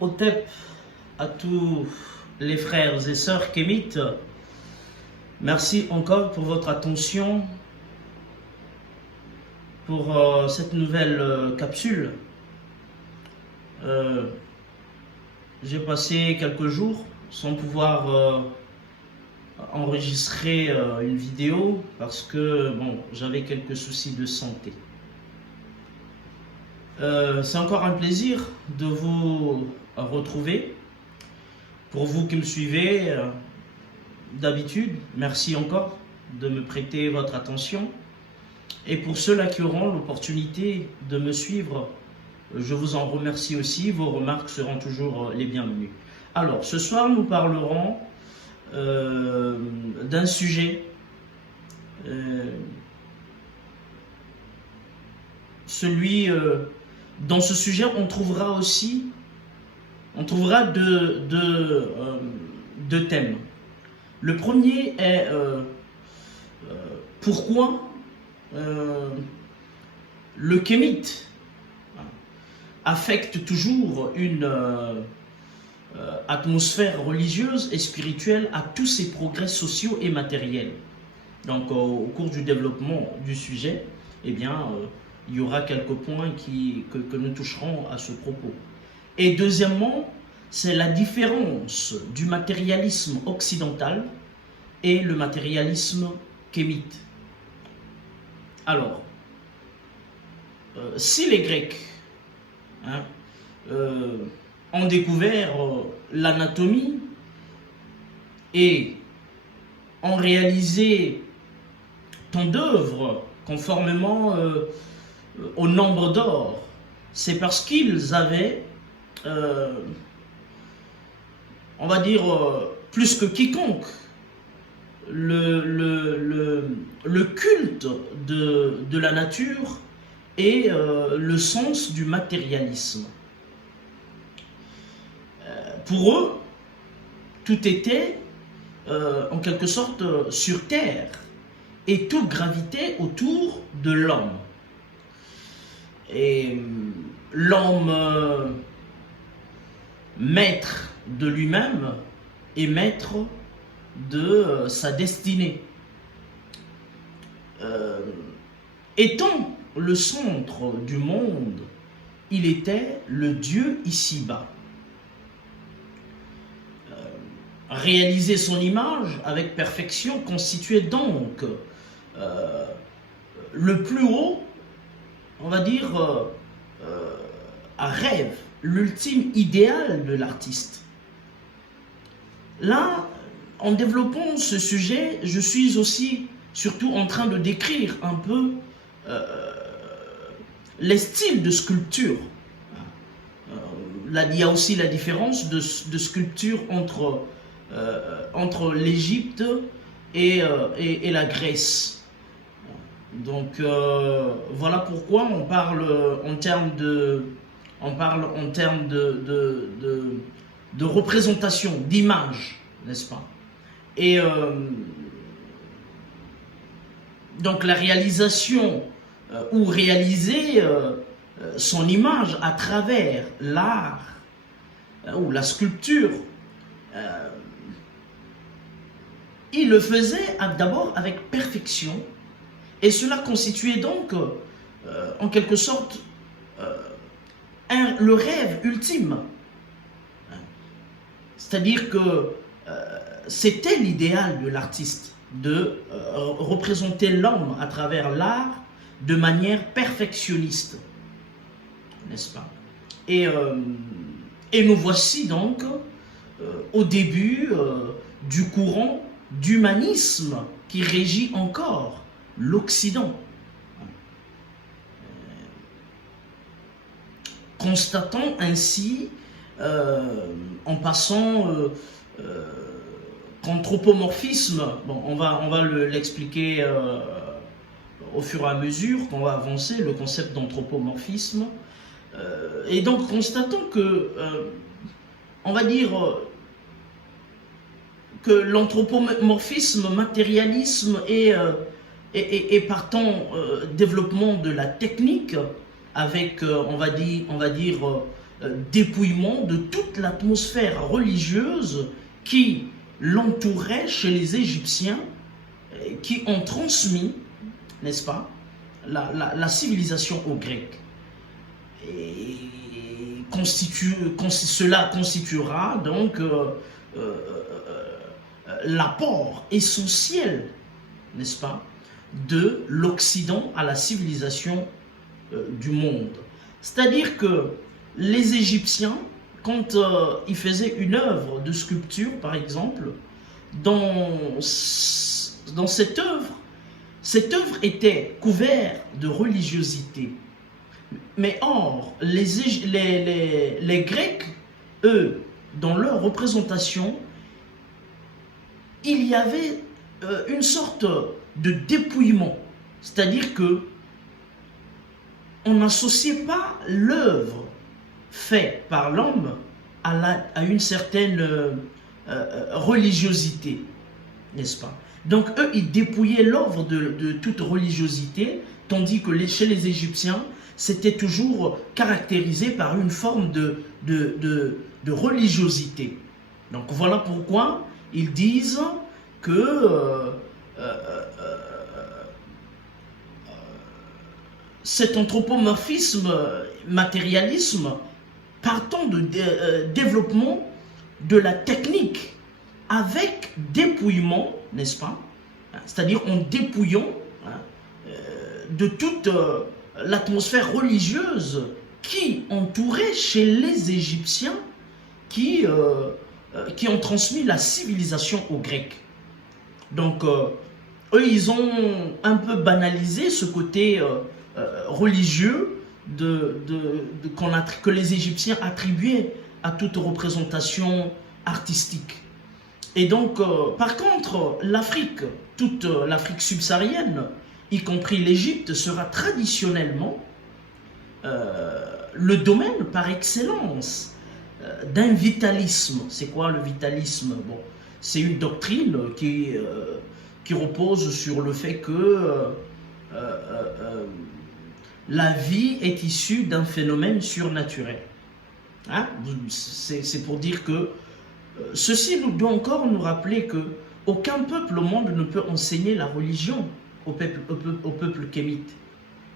Otep à tous les frères et sœurs kémites, merci encore pour votre attention pour cette nouvelle capsule. J'ai passé quelques jours sans pouvoir enregistrer une vidéo parce que j'avais quelques soucis de santé. C'est encore un plaisir de vous retrouver. Pour vous qui me suivez d'habitude, merci encore de me prêter votre attention. Et pour ceux-là qui auront l'opportunité de me suivre, je vous en remercie aussi. Vos remarques seront toujours les bienvenues. Alors, ce soir, nous parlerons d'un sujet dans ce sujet, on trouvera deux thèmes. Le premier est pourquoi le kémite affecte toujours une atmosphère religieuse et spirituelle à tous ses progrès sociaux et matériels. Donc au cours du développement du sujet, il y aura quelques points que nous toucherons à ce propos. Et deuxièmement, c'est la différence du matérialisme occidental et le matérialisme kémite. Alors, si les Grecs ont découvert l'anatomie et ont réalisé tant d'œuvres conformément au nombre d'or, c'est parce qu'ils avaient, on va dire, plus que quiconque, le culte de la nature et le sens du matérialisme. Pour eux, tout était en quelque sorte sur terre et tout gravitait autour de l'homme. Et l'homme, maître de lui-même et maître de sa destinée. Étant le centre du monde, il était le Dieu ici-bas. Réaliser son image avec perfection constituait donc le plus haut, on va dire, un rêve, l'ultime idéal de l'artiste. Là, en développant ce sujet, je suis aussi surtout en train de décrire un peu les styles de sculpture. Là, il y a aussi la différence de sculpture entre l'Égypte et la Grèce. Donc voilà pourquoi on parle en termes de représentation, d'image, n'est-ce pas? Et donc la réalisation ou réaliser son image à travers l'art ou la sculpture, il le faisait d'abord avec perfection. Et cela constituait donc, en quelque sorte, le rêve ultime. C'est-à-dire que c'était l'idéal de l'artiste, de représenter l'homme à travers l'art de manière perfectionniste. N'est-ce pas? Et nous voici donc au début du courant d'humanisme qui régit encore l'Occident. Constatant ainsi, en passant qu'anthropomorphisme, on va l'expliquer au fur et à mesure qu'on va avancer, le concept d'anthropomorphisme, et donc constatant que, on va dire, que l'anthropomorphisme, matérialisme et partant développement de la technique avec, on va dire dépouillement de toute l'atmosphère religieuse qui l'entourait chez les Égyptiens, qui ont transmis, n'est-ce pas, la civilisation aux Grecs. Et cela constituera donc l'apport essentiel, n'est-ce pas, de l'Occident à la civilisation du monde. C'est-à-dire que les Égyptiens, quand ils faisaient une œuvre de sculpture, par exemple, dans cette œuvre était couverte de religiosité. Mais or, les Grecs, eux, dans leur représentation, il y avait une sorte de dépouillement. C'est-à-dire que on n'associait pas l'œuvre faite par l'homme à une certaine religiosité, n'est-ce pas? Donc eux, ils dépouillaient l'œuvre de toute religiosité, tandis que chez les Égyptiens, c'était toujours caractérisé par une forme de religiosité. Donc voilà pourquoi ils disent que cet anthropomorphisme, matérialisme, partant de développement de la technique avec dépouillement, n'est-ce pas? C'est-à-dire en dépouillant de toute l'atmosphère religieuse qui entourait chez les Égyptiens qui ont transmis la civilisation aux Grecs. Donc, eux, ils ont un peu banalisé ce côté religieux que les Égyptiens attribuaient à toute représentation artistique. Et donc, par contre, l'Afrique, toute l'Afrique subsaharienne, y compris l'Égypte, sera traditionnellement le domaine par excellence d'un vitalisme. C'est quoi le vitalisme? Bon, c'est une doctrine qui repose sur le fait que la vie est issue d'un phénomène surnaturel. Hein? C'est pour dire que ceci doit encore nous rappeler que aucun peuple au monde ne peut enseigner la religion au peuple kémite.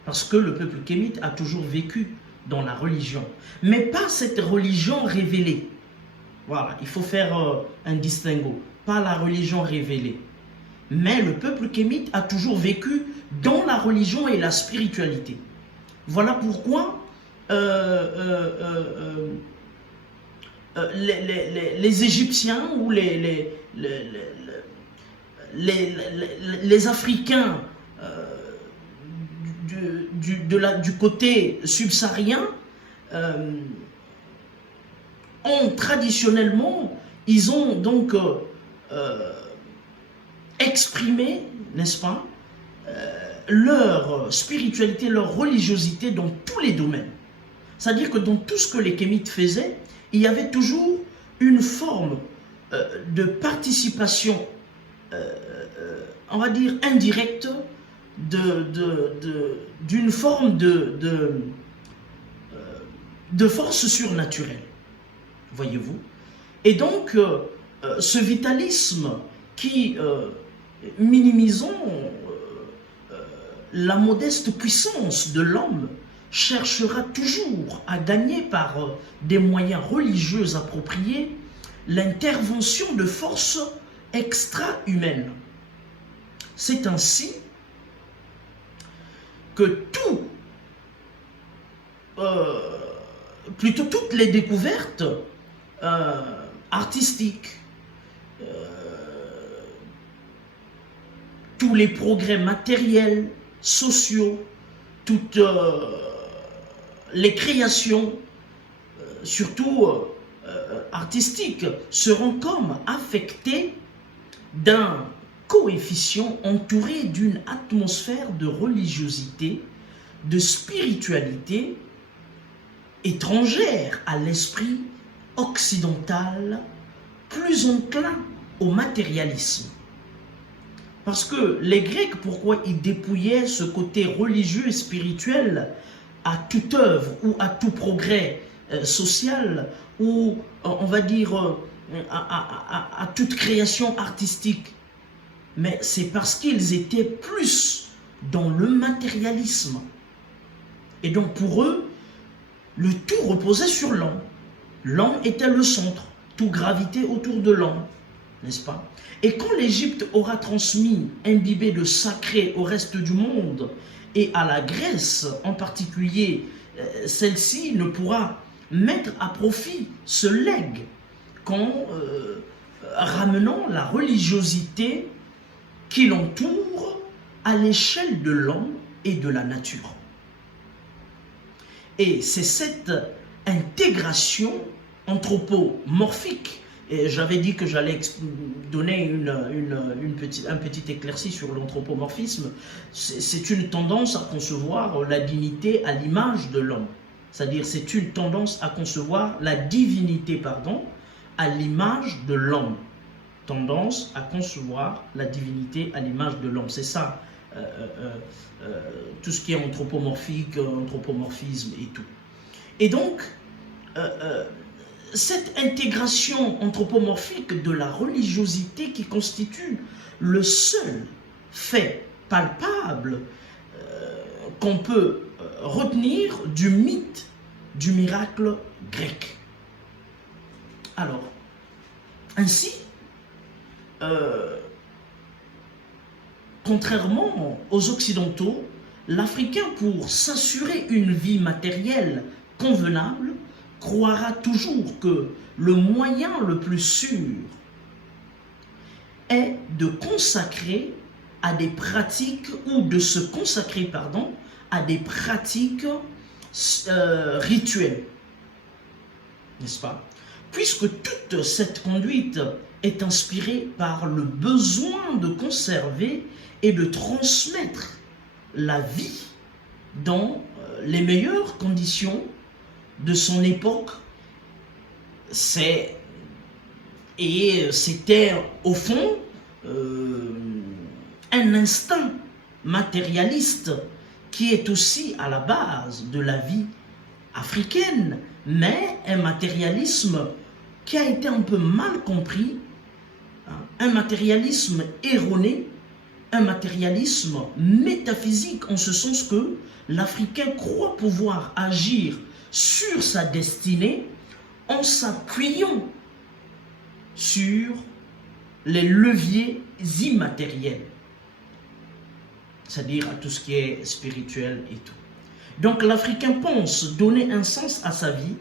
Parce que le peuple kémite a toujours vécu dans la religion. Mais pas cette religion révélée. Voilà, il faut faire un distinguo. Pas la religion révélée. Mais le peuple kémite a toujours vécu dans la religion et la spiritualité. Voilà pourquoi les Égyptiens ou les Africains du côté subsaharien ont traditionnellement, ils ont donc exprimé, n'est-ce pas, leur spiritualité, leur religiosité dans tous les domaines. C'est-à-dire que dans tout ce que les Kémites faisaient, il y avait toujours une forme de participation, on va dire indirecte, d'une forme de force surnaturelle, voyez-vous. Et donc, ce vitalisme qui, minimisant la modeste puissance de l'homme, cherchera toujours à gagner par des moyens religieux appropriés l'intervention de forces extra-humaines. C'est ainsi que toutes les découvertes artistiques, tous les progrès matériels, sociaux, toutes les créations, surtout artistiques, seront comme affectées d'un coefficient entouré d'une atmosphère de religiosité, de spiritualité étrangère à l'esprit occidental, plus enclin au matérialisme. Parce que les Grecs, pourquoi ils dépouillaient ce côté religieux et spirituel à toute œuvre ou à tout progrès sociale ou, on va dire, à toute création artistique. Mais c'est parce qu'ils étaient plus dans le matérialisme. Et donc pour eux, le tout reposait sur l'homme. L'homme était le centre, tout gravitait autour de l'homme, n'est-ce pas? Et quand l'Égypte aura transmis, imbibé de sacré au reste du monde, et à la Grèce en particulier, celle-ci ne pourra mettre à profit ce legs qu'en ramenant la religiosité qui l'entoure à l'échelle de l'homme et de la nature. Et c'est cette intégration anthropomorphique, et j'avais dit que j'allais donner un petit éclairci sur l'anthropomorphisme, c'est une tendance à concevoir la dignité à l'image de l'homme. C'est-à-dire c'est une tendance à concevoir la divinité, pardon, à l'image de l'homme. Tendance à concevoir la divinité à l'image de l'homme. C'est ça, tout ce qui est anthropomorphique, anthropomorphisme et tout. Et donc, cette intégration anthropomorphique de la religiosité qui constitue le seul fait palpable qu'on peut retenir du mythe du miracle grec. Alors, ainsi, contrairement aux Occidentaux, l'Africain, pour s'assurer une vie matérielle convenable, croira toujours que le moyen le plus sûr est de consacrer à des pratiques, ou de se consacrer, pardon, à des pratiques rituelles, n'est-ce pas? Puisque toute cette conduite est inspirée par le besoin de conserver et de transmettre la vie dans les meilleures conditions de son époque. C'était au fond un instinct matérialiste qui est aussi à la base de la vie africaine, mais un matérialisme qui a été un peu mal compris, un matérialisme erroné, un matérialisme métaphysique, en ce sens que l'Africain croit pouvoir agir sur sa destinée en s'appuyant sur les leviers immatériels, c'est-à-dire à tout ce qui est spirituel et tout. Donc l'Africain pense donner un sens à sa vie.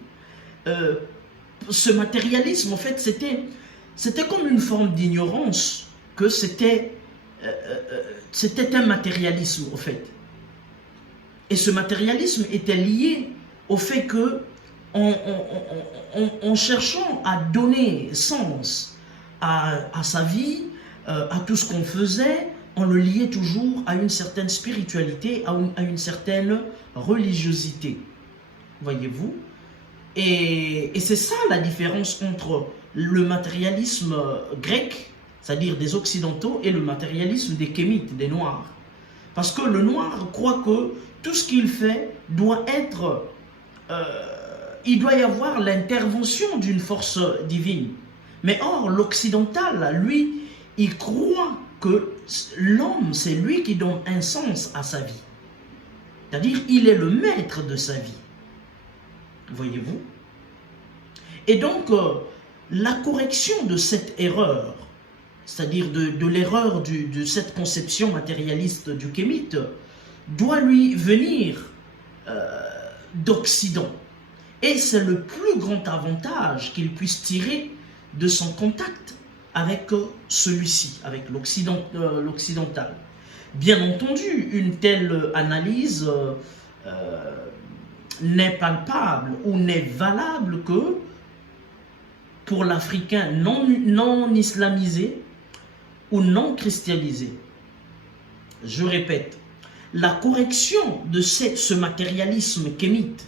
Ce matérialisme, en fait, c'était comme une forme d'ignorance, que c'était un matérialisme, en fait. Et ce matérialisme était lié au fait que, en cherchant à donner sens à sa vie, à tout ce qu'on faisait, on le liait toujours à une certaine spiritualité, à une certaine religiosité. Voyez-vous? Et c'est ça la différence entre le matérialisme grec, c'est-à-dire des Occidentaux, et le matérialisme des Kémites, des Noirs. Parce que le Noir croit que tout ce qu'il fait doit être... il doit y avoir l'intervention d'une force divine. Mais or, l'Occidental, lui, il croit que l'homme, c'est lui qui donne un sens à sa vie. C'est-à-dire, il est le maître de sa vie. Voyez-vous? Et donc, la correction de cette erreur, c'est-à-dire de l'erreur de cette conception matérialiste du kémite, doit lui venir d'Occident. Et c'est le plus grand avantage qu'il puisse tirer de son contact avec celui-ci, avec l'occidental. Bien entendu, une telle analyse n'est palpable ou n'est valable que pour l'Africain non islamisé ou non christianisé. Je répète, la correction de ce matérialisme kémite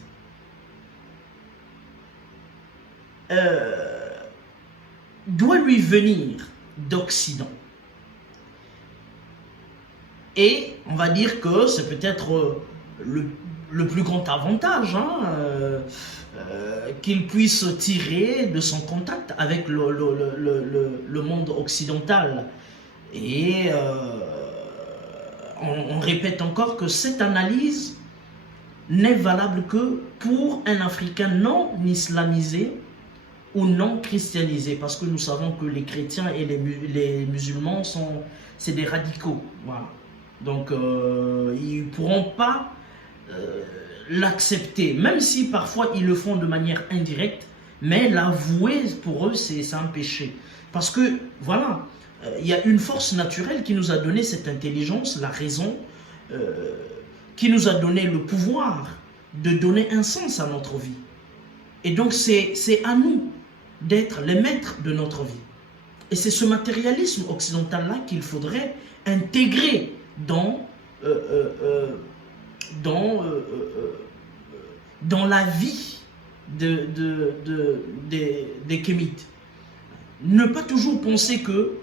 doit lui venir d'Occident. Et on va dire que c'est peut-être le plus grand avantage qu'il puisse tirer de son contact avec le monde occidental. Et on répète encore que cette analyse n'est valable que pour un Africain non islamisé ou non christianisé, parce que nous savons que les chrétiens et les musulmans c'est des radicaux. Voilà. Donc ils ne pourront pas l'accepter, même si parfois ils le font de manière indirecte, mais l'avouer pour eux c'est un péché. Parce que voilà, il y a une force naturelle qui nous a donné cette intelligence, la raison, qui nous a donné le pouvoir de donner un sens à notre vie. Et donc c'est à nous d'être les maîtres de notre vie. Et c'est ce matérialisme occidental-là qu'il faudrait intégrer dans la vie des Kémites. Ne pas toujours penser que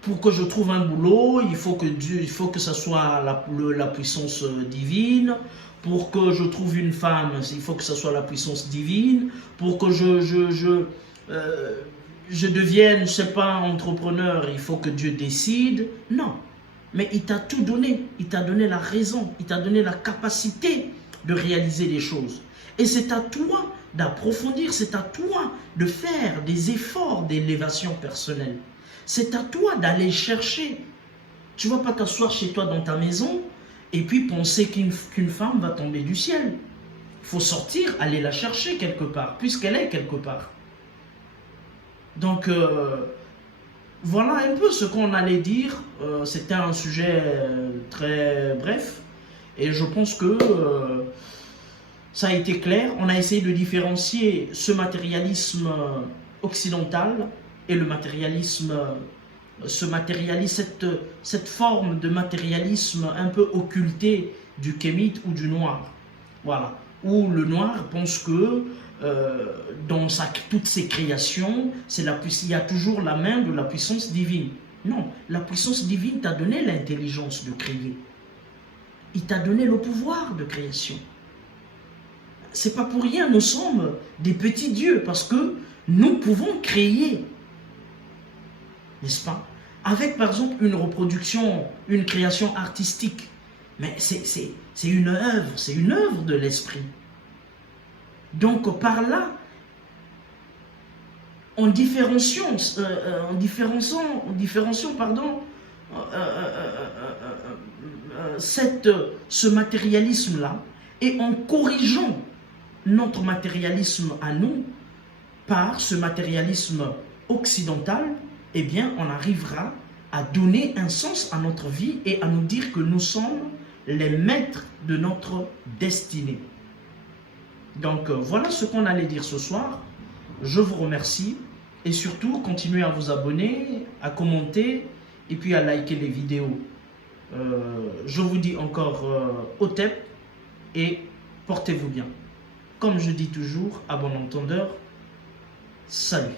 pour que je trouve un boulot, il faut que ça soit la puissance divine. Pour que je trouve une femme, il faut que ça soit la puissance divine. Pour que je devienne, je ne sais pas, entrepreneur, il faut que Dieu décide. Non. Mais il t'a tout donné. Il t'a donné la raison. Il t'a donné la capacité de réaliser les choses. Et c'est à toi d'approfondir. C'est à toi de faire des efforts d'élévation personnelle. C'est à toi d'aller chercher. Tu ne vas pas t'asseoir chez toi dans ta maison et puis penser qu'une femme va tomber du ciel. Il faut sortir, aller la chercher quelque part, puisqu'elle est quelque part. Donc, voilà un peu ce qu'on allait dire. C'était un sujet très bref. Et je pense que ça a été clair. On a essayé de différencier ce matérialisme occidental et le matérialisme, cette forme de matérialisme un peu occulté du kémite ou du noir. Voilà. Où le noir pense que dans toutes ses créations, il y a toujours la main de la puissance divine. Non, la puissance divine t'a donné l'intelligence de créer. Il t'a donné le pouvoir de création. C'est pas pour rien, nous sommes des petits dieux, parce que nous pouvons créer. N'est-ce pas? Avec par exemple une reproduction, une création artistique. Mais c'est une œuvre de l'esprit. Donc par là, en différenciant ce matérialisme-là, et en corrigeant notre matérialisme à nous par ce matérialisme occidental, eh bien, on arrivera à donner un sens à notre vie et à nous dire que nous sommes les maîtres de notre destinée. Donc, voilà ce qu'on allait dire ce soir. Je vous remercie et surtout, continuez à vous abonner, à commenter et puis à liker les vidéos. Je vous dis encore Otep et portez-vous bien. Comme je dis toujours, à bon entendeur, salut.